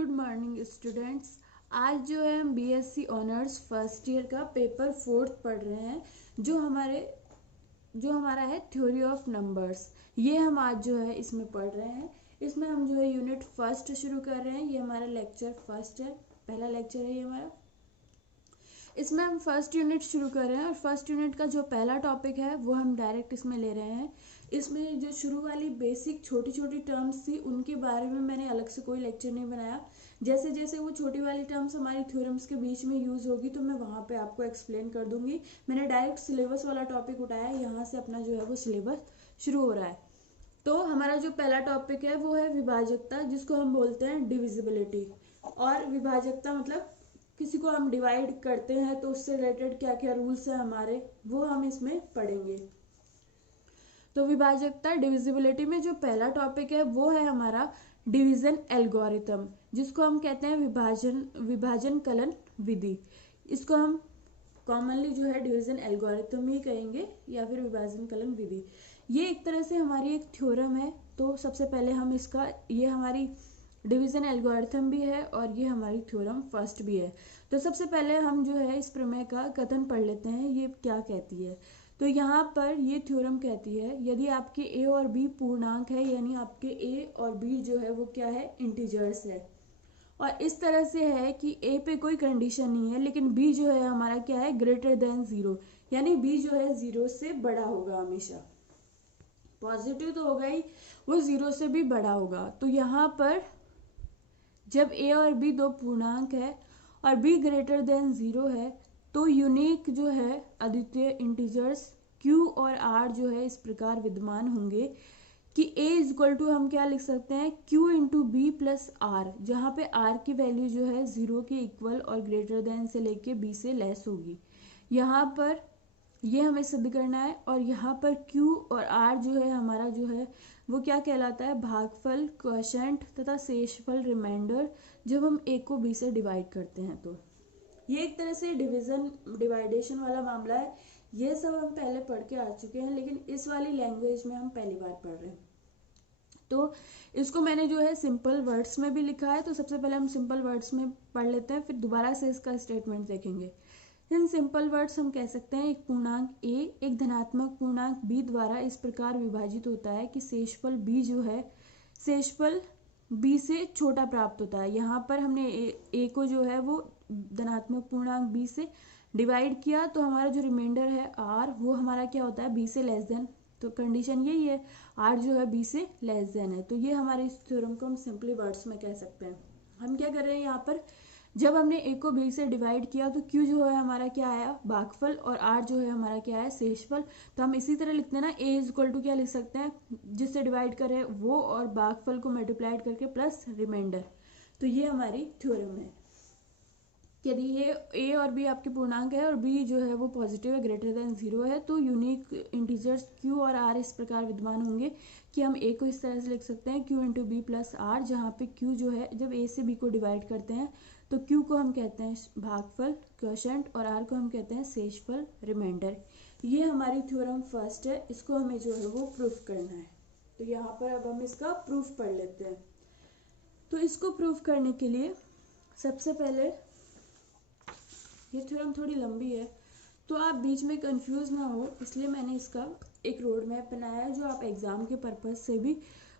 Good morning students. आज जो है हम बीएससी ऑनर्स फर्स्ट ईयर का पेपर 4 पढ़ रहे हैं जो हमारा है थ्योरी ऑफ नंबर्स। ये हम आज जो है इसमें पढ़ रहे हैं। इसमें हम जो है यूनिट फर्स्ट शुरू कर रहे हैं। ये हमारा लेक्चर फर्स्ट है, पहला लेक्चर है ये हमारा। इसमें हम फर्स्ट यूनिट शुरू कर रहे हैं और फर्स्ट यूनिट का जो पहला टॉपिक है वो हम डायरेक्ट इसमें ले रहे हैं। इसमें जो शुरू वाली बेसिक छोटी छोटी टर्म्स थी उनके बारे में मैंने अलग से कोई लेक्चर नहीं बनाया। जैसे जैसे वो छोटी वाली टर्म्स हमारी थ्योरम्स के बीच में यूज होगी तो मैं वहाँ पे आपको एक्सप्लेन कर दूंगी। मैंने डायरेक्ट सिलेबस वाला टॉपिक उठाया, यहाँ से अपना जो है वो सिलेबस शुरू हो रहा है। तो हमारा जो पहला टॉपिक है वो है विभाजकता, जिसको हम बोलते हैं डिविजिबिलिटी। और विभाजकता मतलब किसी को हम डिवाइड करते हैं तो उससे रिलेटेड क्या क्या रूल्स है हमारे, वो हम इसमें पढ़ेंगे। तो विभाजकता डिविजिबिलिटी में जो पहला टॉपिक है वो है हमारा डिवीजन एल्गोरिथम, जिसको हम कहते हैं विभाजन कलन विधि। इसको हम कॉमनली जो है डिवीजन एल्गोरिथम ही कहेंगे या फिर विभाजन कलन विधि। ये एक तरह से हमारी एक थ्योरम है। तो सबसे पहले हम इसका, ये हमारी डिवीजन एल्गोरिथम भी है और ये हमारी थ्योरम फर्स्ट भी है। तो सबसे पहले हम जो है इस प्रमेय का कथन पढ़ लेते हैं, ये क्या कहती है। तो यहाँ पर ये थ्योरम कहती है यदि आपके ए और बी पूर्णांक है, यानी आपके ए और बी जो है वो क्या है, इंटीजर्स है, और इस तरह से है कि ए पे कोई कंडीशन नहीं है लेकिन बी जो है हमारा क्या है, ग्रेटर देन 0, यानी बी जो है 0 से बड़ा होगा, हमेशा पॉजिटिव तो होगा ही, वो 0 से भी बड़ा होगा। तो यहाँ पर जब ए और बी दो पूर्णांक है और बी ग्रेटर देन 0 है तो यूनिक जो है अद्वितीय इंटीजर्स क्यू और आर जो है इस प्रकार विद्यमान होंगे कि a इज इक्वल टू, हम क्या लिख सकते हैं, q into B plus R, जहाँ पे r की वैल्यू जो है 0 के इक्वल और ग्रेटर देन से लेके b से लेस होगी। यहाँ पर ये हमें सिद्ध करना है और यहाँ पर q और r जो है हमारा जो है वो क्या कहलाता है, भागफल, क्वोशेंट तथा शेषफल, रिमाइंडर, जब हम a को b से डिवाइड करते हैं। तो ये एक तरह से डिवाइडेशन वाला मामला है। ये सब हम पहले पढ़ के आ चुके हैं लेकिन इस वाली लैंग्वेज में हम पहली बार पढ़ रहे हैं। तो इसको मैंने जो है सिंपल वर्ड्स में भी लिखा है, तो सबसे पहले हम सिंपल वर्ड्स में पढ़ लेते हैं, फिर दोबारा से इसका स्टेटमेंट देखेंगे। इन सिंपल वर्ड्स हम कह सकते हैं एक पूर्णांक a एक धनात्मक पूर्णांक b द्वारा इस प्रकार विभाजित होता है कि शेषफल b जो है शेषफल b से छोटा प्राप्त होता है। यहाँ पर हमने a को जो है वो धनात्मक पूर्णांक b से डिवाइड किया तो हमारा जो रिमाइंडर है r वो हमारा क्या होता है, b से लेस देन। तो कंडीशन यही है, r जो है b से लेस देन है। तो ये हमारे इस थ्योरम को हम सिंपली वर्ड्स में कह सकते हैं। हम क्या कर रहे हैं, यहाँ पर जब हमने a को b से डिवाइड किया तो q जो है हमारा क्या आया, भागफल, और r जो है हमारा क्या है, शेषफल। तो हम इसी तरह लिखते हैं ना, a इज इक्वल टू क्या लिख सकते हैं, जिससे डिवाइड करें वो और भागफल को मल्टीप्लाइड करके प्लस रिमाइंडर। तो ये हमारी थ्योरम है। यदि ये a और b आपके पूर्णांक है और b जो है वो पॉजिटिव है, ग्रेटर देन 0 है, तो यूनिक इंटीजर्स q और r इस प्रकार विद्यमान होंगे कि हम a को इस तरह से लिख सकते हैं q into B plus R, जहाँ पे q जो है जब a से b को डिवाइड करते हैं तो q को हम कहते हैं भागफल, क्वोशेंट, और r को हम कहते हैं शेषफल, रिमाइंडर। ये हमारी थ्योरम फर्स्ट है, इसको हमें जो है वो प्रूफ करना है। तो यहाँ पर अब हम इसका प्रूफ पढ़ लेते हैं। तो इसको प्रूफ करने के लिए सबसे पहले, ये थ्योरम थोड़ी लंबी है तो आप बीच में कंफ्यूज ना हो, इसलिए मैंने इसका एक रोड मैप बनाया है जो आप एग्जाम के पर्पज से भी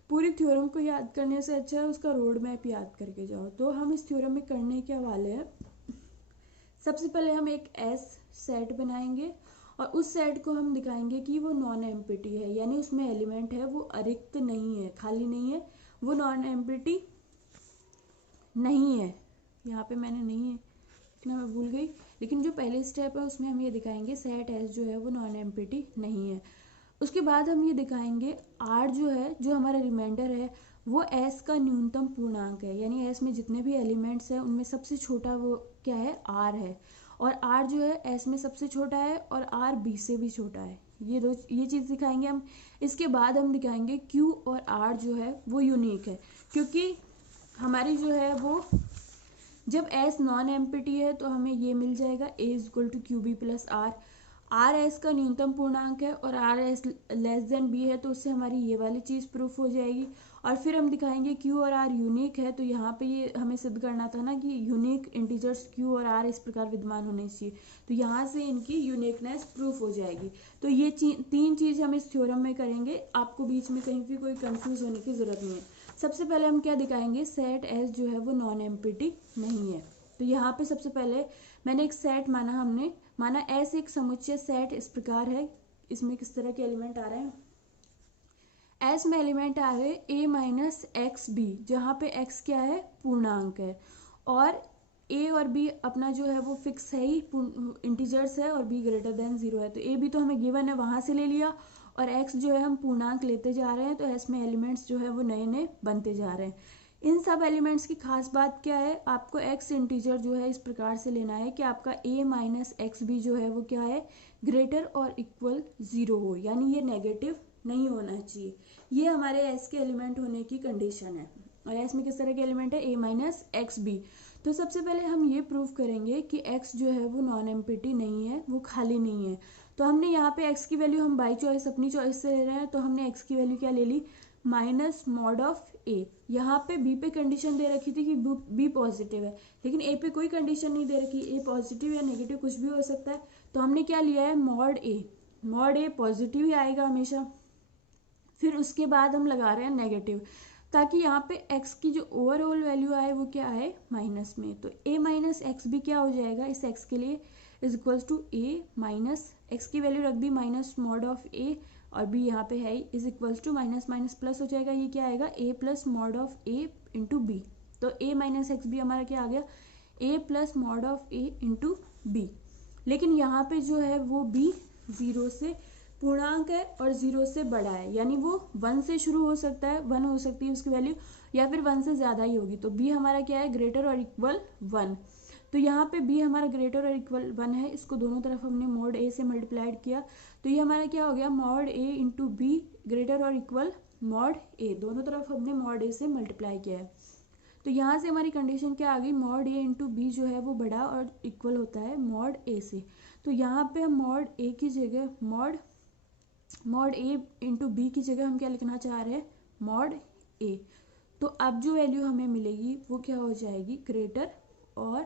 पूरी थ्योरम को याद करने से अच्छा है उसका रोड मैप याद करके जाओ। तो हम इस थ्योरम में करने क्या वाले हैं, सबसे पहले हम एक एस सेट बनाएंगे और उस सेट को हम दिखाएंगे कि वो नॉन एम्प्टी है, यानी उसमें एलिमेंट है वो अरिक्त नहीं है, खाली नहीं है, वो नॉन एम्प्टी नहीं है। यहाँ पे मैंने नहीं है ना, मैं भूल गई, लेकिन जो पहले स्टेप है उसमें हम ये दिखाएंगे सेट एस जो है वो नॉन एम्प्टी नहीं है। उसके बाद हम ये दिखाएंगे आर जो है, जो हमारा रिमाइंडर है, वो एस का न्यूनतम पूर्णांक है, यानी एस में जितने भी एलिमेंट्स हैं उनमें सबसे छोटा वो क्या है, आर है, और आर जो है एस में सबसे छोटा है और आर बी से भी छोटा है। ये चीज़ दिखाएंगे हम। इसके बाद हम दिखाएंगे क्यू और आर जो है वो यूनिक है, क्योंकि हमारी जो है वो जब एस नॉन एम्प्टी है तो हमें ये मिल जाएगा a is equal to Q B plus R. R S का न्यूनतम पूर्णांक है और R S less than B है, तो उससे हमारी ये वाली चीज़ प्रूफ हो जाएगी। और फिर हम दिखाएंगे Q और R यूनिक है। तो यहाँ पे ये हमें सिद्ध करना था ना कि यूनिक इंटीजर्स Q और R इस प्रकार विद्यमान होने चाहिए, तो यहाँ से इनकी यूनिकनेस प्रूफ हो जाएगी। तो ये तीन चीज़ हम इस थ्योरम में करेंगे, आपको बीच में कहीं भी कोई कंफ्यूज होने की जरूरत नहीं है। सबसे पहले हम क्या दिखाएंगे, सेट एस जो है वो नॉन एम्प्टी नहीं है। तो यहाँ पे सबसे पहले मैंने एक सेट माना, हमने माना एस एक समुच्चय सेट इस प्रकार है। इसमें किस तरह के एलिमेंट आ रहे हैं, एस में एलिमेंट आ रहे ए माइनस एक्स बी, जहाँ पे एक्स क्या है, पूर्णांक है, और ए और बी अपना जो है वो फिक्स है ही, इंटीजर्स है, और बी ग्रेटर देन 0 है। तो ए बी तो हमें गिवन है, वहां से ले लिया, और एक्स जो है हम पूर्णांक लेते जा रहे हैं, तो एस में एलिमेंट्स जो है वो नए नए बनते जा रहे हैं। इन सब एलिमेंट्स की खास बात क्या है, आपको एक्स इंटीजर जो है इस प्रकार से लेना है कि आपका ए माइनस एक्स बी जो है वो क्या है, ग्रेटर और इक्वल 0 हो, यानी ये नेगेटिव नहीं होना चाहिए। ये हमारे एस के एलिमेंट होने की कंडीशन है। और एस में किस तरह के एलिमेंट है, ए माइनस एक्स बी। तो सबसे पहले हम ये प्रूव करेंगे कि एक्स जो है वो नॉन एम्प्टी नहीं है, वो खाली नहीं है। तो हमने यहाँ पे एक्स की वैल्यू हम बाई चॉइस अपनी चॉइस से ले रहे हैं, तो हमने एक्स की वैल्यू क्या ले ली, माइनस मॉड ऑफ ए। यहाँ पे बी पे कंडीशन दे रखी थी कि बी पॉजिटिव है, लेकिन ए पे कोई कंडीशन नहीं दे रखी, ए पॉजिटिव या नेगेटिव कुछ भी हो सकता है। तो हमने क्या लिया है, मॉड ए पॉजिटिव ही आएगा हमेशा। फिर उसके बाद हम लगा रहे हैं नेगेटिव, ताकि यहाँ पे x की जो ओवरऑल वैल्यू आए वो क्या आए, माइनस में। तो a माइनस एक्स भी क्या हो जाएगा इस x के लिए, is equals to a minus X की वैल्यू रख दी माइनस मॉड ऑफ a, और b यहाँ पे है is equals to minus minus plus हो जाएगा, ये क्या आएगा, a plus mod of a into B. तो a माइनस एक्स भी हमारा क्या आ गया, a plus mod of a into B. लेकिन यहाँ पे जो है वो b 0 से पूर्णांक है और 0 से बड़ा है, यानी वो 1 से शुरू हो सकता है, 1 हो सकती है उसकी वैल्यू, या फिर 1 से ज़्यादा ही होगी। तो b हमारा क्या है, ग्रेटर और इक्वल 1। तो यहाँ पे b हमारा ग्रेटर और इक्वल 1 है, इसको दोनों तरफ हमने मॉड a से मल्टीप्लाइड किया, तो ये हमारा क्या हो गया, mod a into B greater और इक्वल मॉड a, दोनों तरफ हमने मॉड a से मल्टीप्लाई किया है। तो यहाँ से हमारी कंडीशन क्या आ गई, मॉड a इंटू बी जो है वो बड़ा और इक्वल होता है मॉड a से। तो यहाँ पे हम मॉड a की जगह मॉड a इंटू बी की जगह हम क्या लिखना चाह रहे हैं, मॉड a। तो अब जो वैल्यू हमें मिलेगी वो क्या हो जाएगी, ग्रेटर और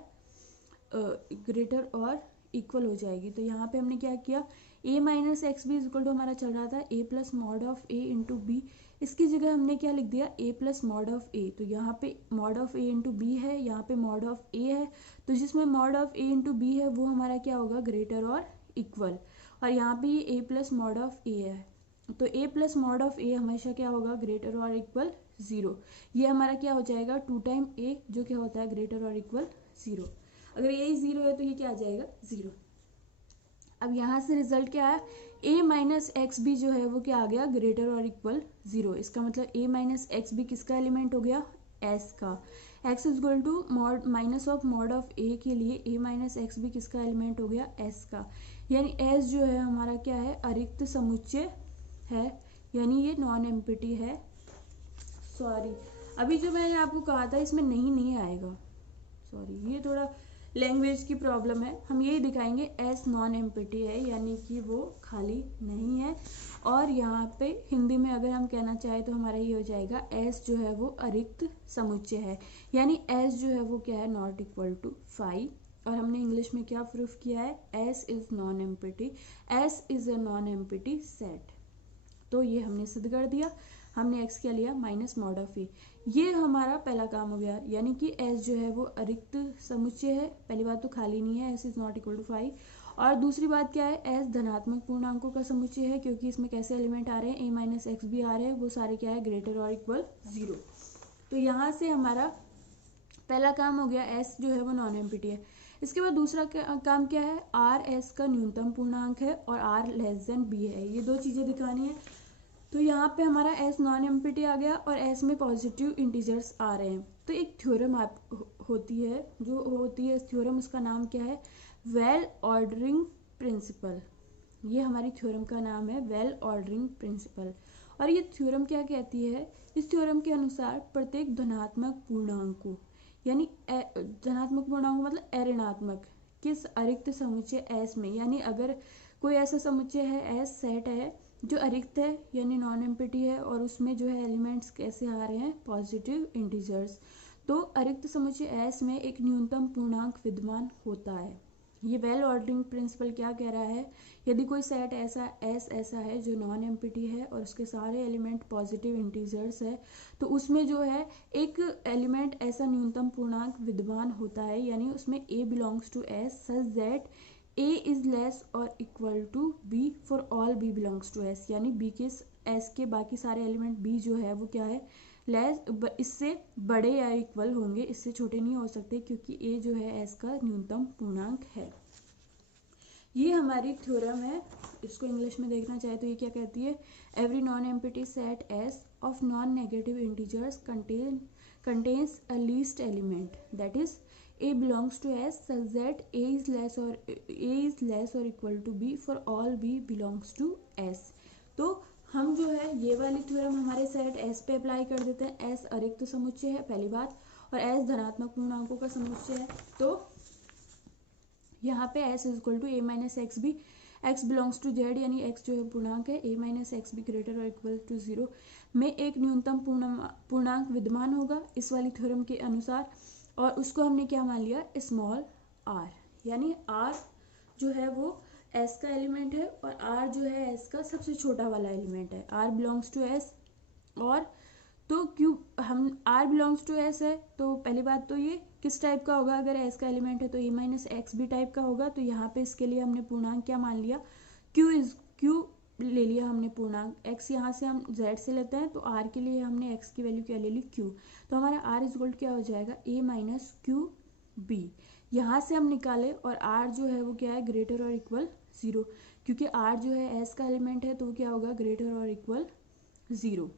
इक्वल हो जाएगी। तो यहाँ पे हमने क्या किया, a minus X B equal to हमारा चल रहा था a plus mod of a into B, इसकी जगह हमने क्या लिख दिया, a plus mod of a। तो यहाँ पे mod of a into B है, यहाँ पे मॉड ऑफ a है, तो जिसमें mod of a into B है वो हमारा क्या होगा, ग्रेटर और इक्वल। और यहाँ पे ये a plus mod of a है, तो a plus mod of a हमेशा क्या होगा, ग्रेटर और इक्वल 0। ये हमारा क्या हो जाएगा, 2 टाइम a जो क्या होता है, ग्रेटर और इक्वल 0। अगर यही 0 है तो ये क्या आ जाएगा, 0। अब यहाँ से रिजल्ट क्या है, a माइनस एक्स बी जो है वो क्या आ गया, ग्रेटर और इक्वल 0। इसका मतलब a माइनस एक्स बी किसका एलिमेंट हो गया, s का। x is equal to mod minus of mod of a के लिए a माइनस एक्स बी किसका एलिमेंट हो गया, s का। यानी s जो है हमारा क्या है, अरिक्त समुच्चय है, यानी ये नॉन एम्प्टी है। सॉरी, अभी जो मैंने आपको कहा था इसमें नहीं आएगा, सॉरी, ये थोड़ा लैंग्वेज की प्रॉब्लम है। हम यही दिखाएंगे s नॉन एम्प्टी है, यानी कि वो खाली नहीं है। और यहाँ पे हिंदी में अगर हम कहना चाहें तो हमारा ये हो जाएगा, s जो है वो अरिक्त समुच्चय है, यानी s जो है वो क्या है, नॉट इक्वल टू 5। और हमने इंग्लिश में क्या प्रूफ किया है, s is non empty, s is a non empty set. तो ये हमने सिद्ध कर दिया। हमने x क्या लिया, माइनस मॉड ऑफ a। ये हमारा पहला काम हो गया, यानी कि s जो है वो अरिक्त समुच्चय है। पहली बात तो खाली नहीं है, s is not equal to 5। और दूसरी बात क्या है, s धनात्मक पूर्णांकों का समुच्चय है, क्योंकि इसमें कैसे एलिमेंट आ रहे हैं, a माइनस एक्स भी आ रहे हैं, वो सारे क्या है, ग्रेटर और इक्वल 0। तो यहाँ से हमारा पहला काम हो गया, s जो है वो नॉन एम्प्टी है। इसके बाद दूसरा काम क्या है, r s का न्यूनतम पूर्णांक है और r लेस देन b है, ये दो चीज़ें दिखानी है। तो यहाँ पे हमारा s नॉन एम्प्टी आ गया और s में पॉजिटिव इंटीजर्स आ रहे हैं। तो एक थ्योरम होती है इस थ्योरम, उसका नाम क्या है, वेल ऑर्डरिंग प्रिंसिपल। ये हमारी थ्योरम का नाम है, वेल ऑर्डरिंग प्रिंसिपल। और ये थ्योरम क्या कहती है, इस थ्योरम के अनुसार प्रत्येक धनात्मक पूर्णांक को, यानी धनात्मक पूर्णांक मतलब अऋणात्मक, किस अरिक्त समुच्चय s में, यानी अगर कोई ऐसा समुच्चय है, s सेट है जो अरिक्त है यानी नॉन एम्प्टी है और उसमें जो है एलिमेंट्स कैसे आ रहे हैं, पॉजिटिव इंटीजर्स। तो अरिक्त समुच्चय एस में एक न्यूनतम पूर्णांक विद्यमान होता है। ये वेल ऑर्डरिंग प्रिंसिपल क्या कह रहा है, यदि कोई सेट ऐसा एस ऐसा है जो नॉन एम्प्टी है और उसके सारे एलिमेंट पॉजिटिव इंटीजर्स है, तो उसमें जो है एक एलिमेंट ऐसा न्यूनतम पूर्णांक विद्यमान होता है, यानी उसमें A belongs to S such that A is less और equal to B for all B belongs to S, यानी बी के एस के बाकी सारे एलिमेंट बी जो है वो क्या है, लेस, इससे बड़े या इक्वल होंगे, इससे छोटे नहीं हो सकते, क्योंकि ए जो है एस का न्यूनतम पूर्णांक है। ये हमारी थ्योरम है। इसको इंग्लिश में देखना चाहे तो ये क्या कहती है, every non empty set S of non negative integers contains a least element, that is a belongs to S such that a is less or equal to b for all b belongs to S। तो हम जो है ये वाली theorem हमारे set S पे apply कर देते हैं। S अरिक्त समुच्चय है पहली बात, और S धनात्मक पूर्णांकों का समुच्चय है। तो यहाँ पे S is equal to a minus X B, x belongs to z यानी x जो है पूर्णांक है, a minus X B greater और इक्वल टू 0 में एक न्यूनतम पूर्णांक विद्यमान होगा इस वाली थ्योरम के अनुसार, और उसको हमने क्या मान लिया, स्मॉल r, यानी r जो है वो s का एलिमेंट है और r जो है s का सबसे छोटा वाला एलिमेंट है, r बिलोंग्स टू s। और तो क्यों हम r बिलोंग्स टू s है, तो पहली बात तो ये किस टाइप का होगा, अगर s का एलिमेंट है तो a minus X B type का होगा। तो यहाँ पे इसके लिए हमने पूर्णांक क्या मान लिया, q ले लिया हमने पूर्णांक, x यहाँ से हम z से लेते हैं, तो r के लिए हमने x की वैल्यू क्या ले ली, q। तो हमारा r इज इक्वल क्या हो जाएगा, a माइनस क्यू बी, यहाँ से हम निकाले, और r जो है वो क्या है, ग्रेटर और इक्वल 0, क्योंकि r जो है s का एलिमेंट है तो वो क्या होगा, ग्रेटर और इक्वल 0।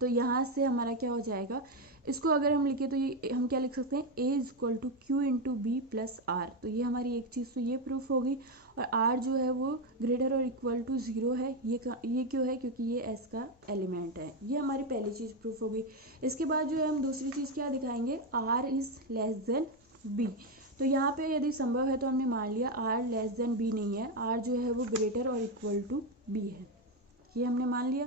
तो यहाँ से हमारा क्या हो जाएगा, इसको अगर हम लिखे तो ये हम क्या लिख सकते हैं, a is equal to Q into B plus R. तो ये हमारी एक चीज़ तो ये प्रूफ होगी, और r जो है वो ग्रेटर और इक्वल टू 0 है। ये क्यों है, क्योंकि ये s का एलिमेंट है। ये हमारी पहली चीज़ प्रूफ होगी। इसके बाद जो है हम दूसरी चीज़ क्या दिखाएंगे, r is less than b। तो यहाँ पे यदि संभव है तो हमने मान लिया r लेस देन b नहीं है, r जो है वो ग्रेटर और इक्वल टू b है, ये हमने मान लिया।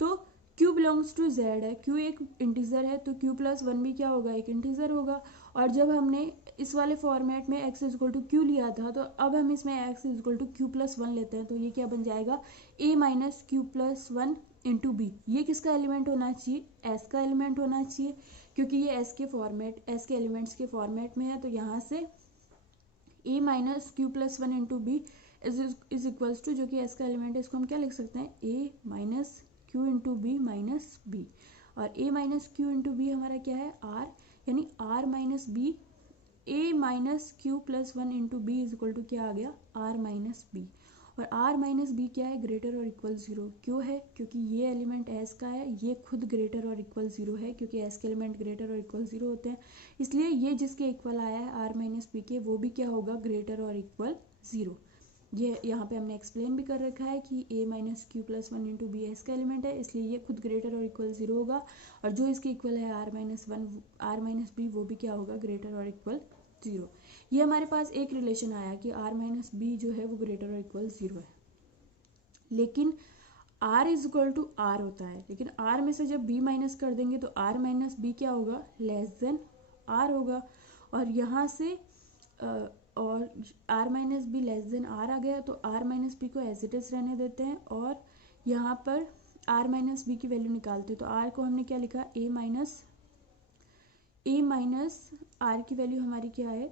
तो q बिलोंग्स टू z है, q एक इंटीजर है, तो q प्लस 1 भी क्या होगा, एक इंटीजर होगा। और जब हमने इस वाले फॉर्मेट में x is equal to Q लिया था, तो अब हम इसमें x is equal to Q plus 1 लेते हैं, तो ये क्या बन जाएगा, a minus Q plus 1 into B. ये किसका एलिमेंट होना चाहिए, s का एलिमेंट होना चाहिए, क्योंकि ये s के एलिमेंट्स के फॉर्मेट में है। तो यहाँ से a minus Q plus 1 into B is equals to, जो कि s का एलिमेंट है, इसको हम क्या लिख सकते हैं, a minus Q into B minus B. और a minus Q into B हमारा क्या है, r, यानी r minus B, a minus Q plus 1 into B is equal to क्या आ गया, r माइनस बी। और r माइनस बी क्या है, ग्रेटर और इक्वल 0। क्यों है, क्योंकि ये एलिमेंट s का है, ये खुद ग्रेटर और इक्वल 0 है, क्योंकि s के एलिमेंट ग्रेटर और इक्वल 0 होते हैं, इसलिए ये जिसके इक्वल आया है r माइनस बी के, वो भी क्या होगा, ग्रेटर और इक्वल 0। ये यहाँ पे हमने एक्सप्लेन भी कर रखा है कि a minus Q plus 1 into B S का एलिमेंट है, इसलिए ये खुद ग्रेटर और इक्वल 0 होगा, और जो इसके इक्वल है r माइनस बी, वो भी क्या होगा, ग्रेटर और इक्वल 0। ये हमारे पास एक रिलेशन आया कि r माइनस बी जो है वो ग्रेटर और इक्वल 0 है, लेकिन r is equal to r होता है, लेकिन r में से जब b माइनस कर देंगे तो r माइनस बी क्या होगा, लेस देन r होगा। और यहाँ से और r minus B less than r आ गया, तो r माइनस बी को एज इट इज रहने देते हैं, और यहाँ पर r माइनस बी की वैल्यू निकालते हैं। तो r को हमने क्या लिखा, a माइनस r की वैल्यू हमारी क्या है,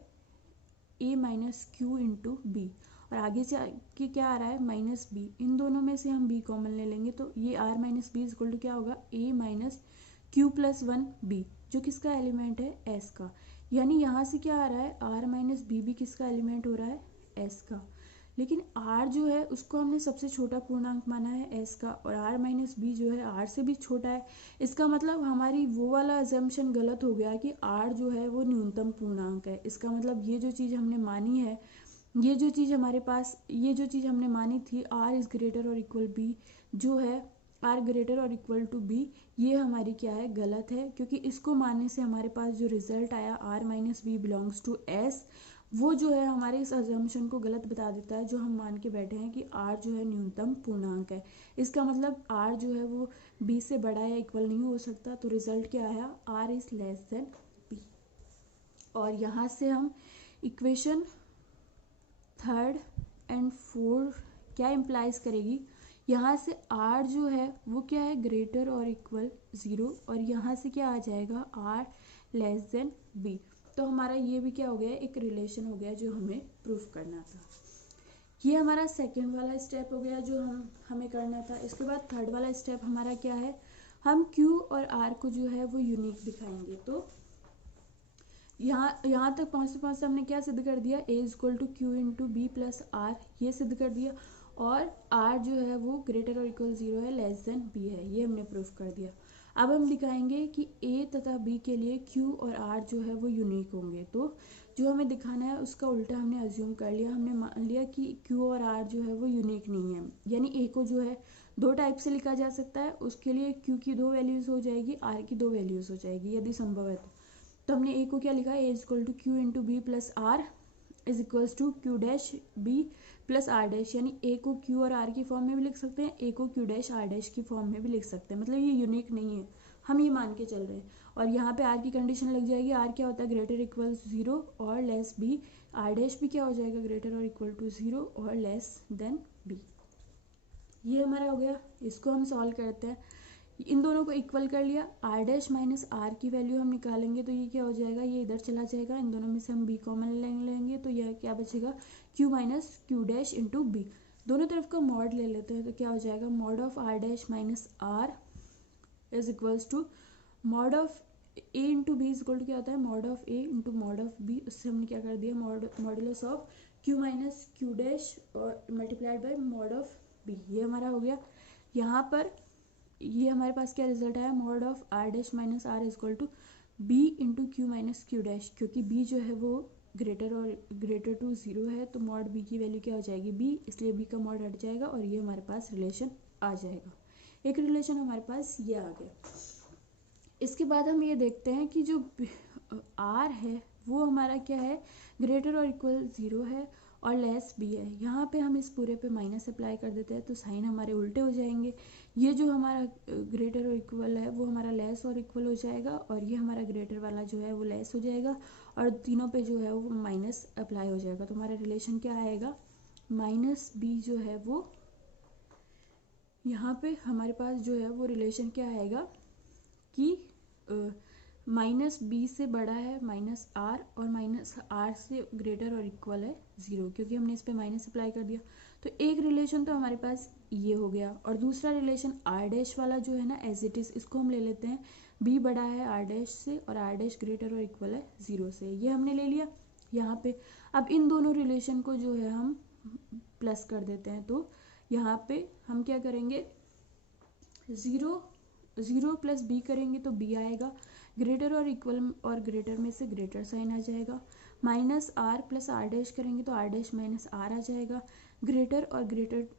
a minus Q into B, और आगे से कि क्या आ रहा है, माइनस बी। इन दोनों में से हम b कॉमन ले लेंगे, तो ये r minus B is equal to क्या होगा, a minus Q plus 1 B, जो किसका एलिमेंट है, s का। यानी यहाँ से क्या आ रहा है, r माइनस बी भी किसका एलिमेंट हो रहा है, s का। लेकिन r जो है उसको हमने सबसे छोटा पूर्णांक माना है s का, और r माइनस बी जो है r से भी छोटा है। इसका मतलब हमारी वो वाला अजम्पशन गलत हो गया कि r जो है वो न्यूनतम पूर्णांक है। इसका मतलब ये जो चीज़ हमने मानी है, ये जो चीज़ हमारे पास, ये जो चीज़ हमने मानी थी r इज़ ग्रेटर और इक्वल b, जो है r ग्रेटर और इक्वल टू b, ये हमारी क्या है, गलत है। क्योंकि इसको मानने से हमारे पास जो रिजल्ट आया r minus B belongs to s, वो जो है हमारे इस अजम्पशन को गलत बता देता है, जो हम मान के बैठे हैं कि r जो है न्यूनतम पूर्णांक है। इसका मतलब r जो है वो b से बड़ा या इक्वल नहीं हो सकता। तो रिजल्ट क्या आया, r is less than b। और यहाँ से हम इक्वेशन थर्ड एंड फोर्थ क्या इम्प्लाइज करेगी, यहाँ से r जो है वो क्या है, ग्रेटर और इक्वल 0, और यहाँ से क्या आ जाएगा, r लेस देन b। तो हमारा ये भी क्या हो गया, एक रिलेशन हो गया जो हमें प्रूफ करना था। ये हमारा सेकंड वाला स्टेप हो गया जो हमें करना था। इसके बाद थर्ड वाला स्टेप हमारा क्या है, हम q और r को जो है वो यूनिक दिखाएंगे। तो यहाँ तक पहुँचते पहुँचते हमने क्या सिद्ध कर दिया, a equal to Q into B plus R, ये सिद्ध कर दिया। और r जो है वो ग्रेटर और इक्वल 0 है, लेस देन b है, ये हमने प्रूफ कर दिया। अब हम दिखाएंगे कि a तथा b के लिए q और r जो है वो यूनिक होंगे। तो जो हमें दिखाना है उसका उल्टा हमने अज्यूम कर लिया, हमने मान लिया कि q और r जो है वो यूनिक नहीं है, यानी a को जो है दो टाइप से लिखा जा सकता है, उसके लिए q की 2 वैल्यूज हो जाएगी, r की 2 वैल्यूज हो जाएगी यदि संभव है तो हमने a को क्या लिखा, a equal to Q into B plus R is equals to Q dash B plus R dash, यानी a को q और r की फॉर्म में भी लिख सकते हैं, a को q डैश r डैश की फॉर्म में भी लिख सकते हैं। मतलब ये यूनिक नहीं है, हम ये मान के चल रहे हैं। और यहाँ पे r की कंडीशन लग जाएगी, r क्या होता है, ग्रेटर इक्वल 0 और लेस b, r डैश भी क्या हो जाएगा, ग्रेटर और इक्वल टू 0 और लेस देन b। ये हमारा हो गया। इसको हम सॉल्व करते हैं, इन दोनों को इक्वल कर लिया, r डैश माइनस आर की वैल्यू हम निकालेंगे तो ये क्या हो जाएगा, ये इधर चला जाएगा, इन दोनों में से हम b कॉमन लेंगे तो यह क्या बचेगा, q minus Q dash into B. दोनों तरफ का मॉड ले लेते हैं तो क्या हो जाएगा, mod of r dash minus R is equals to mod of a into B is equal to क्या होता है, mod of a into mod of b। उससे हमने क्या कर दिया, modulus of q minus Q dash और multiplied by mod of b। ये हमारा हो गया। यहाँ पर ये हमारे पास क्या रिजल्ट आया, mod of r dash minus R equal to b into Q minus Q dash, क्योंकि b जो है वो ग्रेटर टू 0 है तो मॉड b की वैल्यू क्या हो जाएगी, b, इसलिए b का मॉड हट जाएगा और ये हमारे पास रिलेशन आ जाएगा। एक रिलेशन हमारे पास ये आ गया। इसके बाद हम ये देखते हैं कि जो r है वो हमारा क्या है, ग्रेटर और इक्वल 0 है और लेस b है। यहाँ पे हम इस पूरे पे माइनस अप्लाई कर देते हैं तो साइन हमारे उल्टे हो जाएंगे। ये जो हमारा ग्रेटर और इक्वल है वो हमारा लेस और इक्वल हो जाएगा, और ये हमारा ग्रेटर वाला जो है वो लेस हो जाएगा, और तीनों पे जो है वो माइनस अप्लाई हो जाएगा। तो हमारा रिलेशन क्या आएगा, माइनस b जो है वो यहाँ पे हमारे पास जो है वो रिलेशन क्या आएगा कि माइनस बी से बड़ा है माइनस आर, और माइनस आर से ग्रेटर और इक्वल है 0, क्योंकि हमने इस पर माइनस अप्लाई कर दिया। तो एक रिलेशन तो हमारे पास ये हो गया, और दूसरा रिलेशन आर डैश वाला जो है ना एज इट इज़, इसको हम ले लेते हैं, बी बड़ा है आर डैश से और आर डैश ग्रेटर और इक्वल है 0 से, ये हमने ले लिया यहाँ पे। अब इन दोनों रिलेशन को जो है हम प्लस कर देते हैं, तो यहाँ पे हम क्या करेंगे, 0 प्लस बी करेंगे तो बी आएगा, ग्रेटर और इक्वल और ग्रेटर में से ग्रेटर साइन आ जाएगा, minus R plus R dash करेंगे तो आर डैश माइनस आर आ जाएगा, ग्रेटर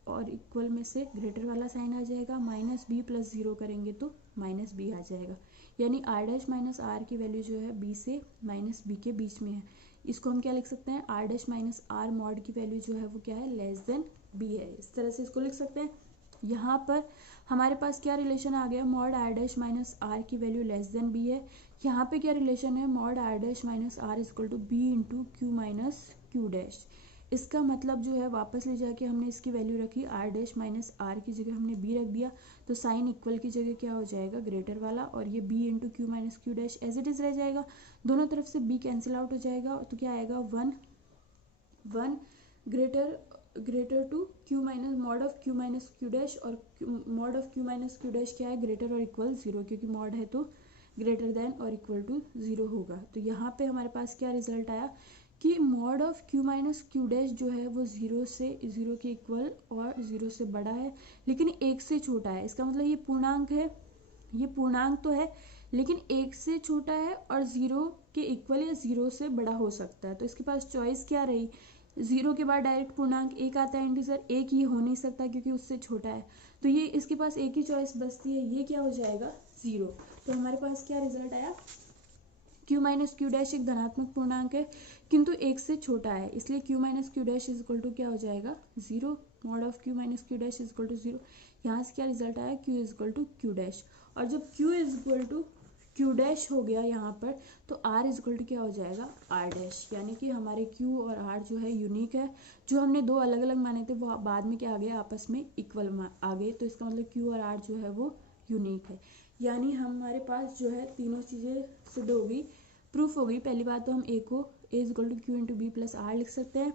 और इक्वल में से ग्रेटर वाला साइन आ जाएगा, माइनस बी प्लस 0 करेंगे तो माइनस बी आ जाएगा। यानी आर डैश माइनस आर की वैल्यू जो है बी से माइनस बी के बीच में है। इसको हम क्या लिख सकते हैं, R dash minus R mod की वैल्यू जो है वो क्या है, लेस देन बी है। इस तरह से इसको लिख सकते हैं। यहाँ पर हमारे पास क्या रिलेशन आ गया, mod R dash minus R की वैल्यू लेस देन बी है। यहाँ पे क्या रिलेशन है, mod R dash minus R equal to B into Q minus Q dash. इसका मतलब जो है वापस ले जाके हमने इसकी वैल्यू रखी, आर डैश माइनस आर की जगह हमने बी रख दिया, तो साइन इक्वल की जगह क्या हो जाएगा, ग्रेटर वाला, और ये B into Q minus Q dash as it is रह जाएगा। दोनों तरफ से बी कैंसिल आउट हो जाएगा, तो क्या आएगा, 1 greater to Q minus mod of Q minus Q dash, और mod of Q minus Q dash क्या है, ग्रेटर और इक्वल 0, क्योंकि मॉड है तो ग्रेटर देन और इक्वल टू 0 होगा। तो यहाँ पे हमारे पास क्या रिजल्ट आया कि mod of Q minus Q dash जो है वो 0 के इक्वल और 0 से बड़ा है, लेकिन 1 से छोटा है। इसका मतलब ये पूर्णांक है, ये पूर्णांक तो है लेकिन 1 से छोटा है और 0 के इक्वल या 0 से बड़ा हो सकता है। तो इसके पास चॉइस क्या रही, 0 के बाद डायरेक्ट पूर्णांक 1 आता है इंटीजर, 1 ये हो नहीं सकता क्योंकि उससे छोटा है, तो ये इसके पास एक ही चॉइस बचती है, ये क्या हो जाएगा, 0। तो हमारे पास क्या रिजल्ट आया q माइनस क्यू डैश एक धनात्मक पूर्णांक है किंतु एक से छोटा है, इसलिए q minus Q dash is equal to क्या हो जाएगा, zero. Mod of q minus Q dash is equal to zero. यहाँ से क्या रिजल्ट आया, q is equal to Q dash. और जब q is equal to Q dash हो गया यहाँ पर, तो r इज इक्वल टू क्या हो जाएगा, r डैश। यानी कि हमारे q और r जो है यूनिक है। जो हमने दो अलग अलग माने थे वो बाद में क्या आ गए, आपस में इक्वल आ गए, तो इसका मतलब q और r जो है वो यूनिक है। यानी हमारे पास जो है तीनों चीज़ें सिद्ध हो गई, प्रूफ हो गई। पहली बात तो हम a को a is equal to Q into B plus R लिख सकते हैं।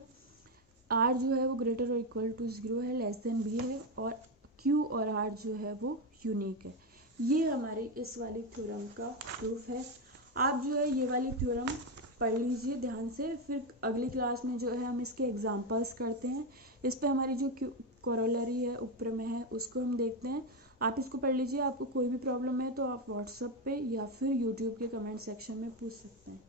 r जो है वो ग्रेटर और इक्वल टू जीरो है, लेस देन b है, और q और r जो है वो यूनिक है। ये हमारे इस वाली थ्योरम का प्रूफ है। आप जो है ये वाली थ्योरम पढ़ लीजिए ध्यान से, फिर अगली क्लास में जो है हम इसके एग्जांपल्स करते हैं। इस पे हमारी जो कोरोलरी है ऊपर में है उसको हम देखते हैं। आप इसको पढ़ लीजिए। आपको कोई भी प्रॉब्लम है तो आप व्हाट्सएप पे या फिर यूट्यूब के कमेंट सेक्शन में पूछ सकते हैं।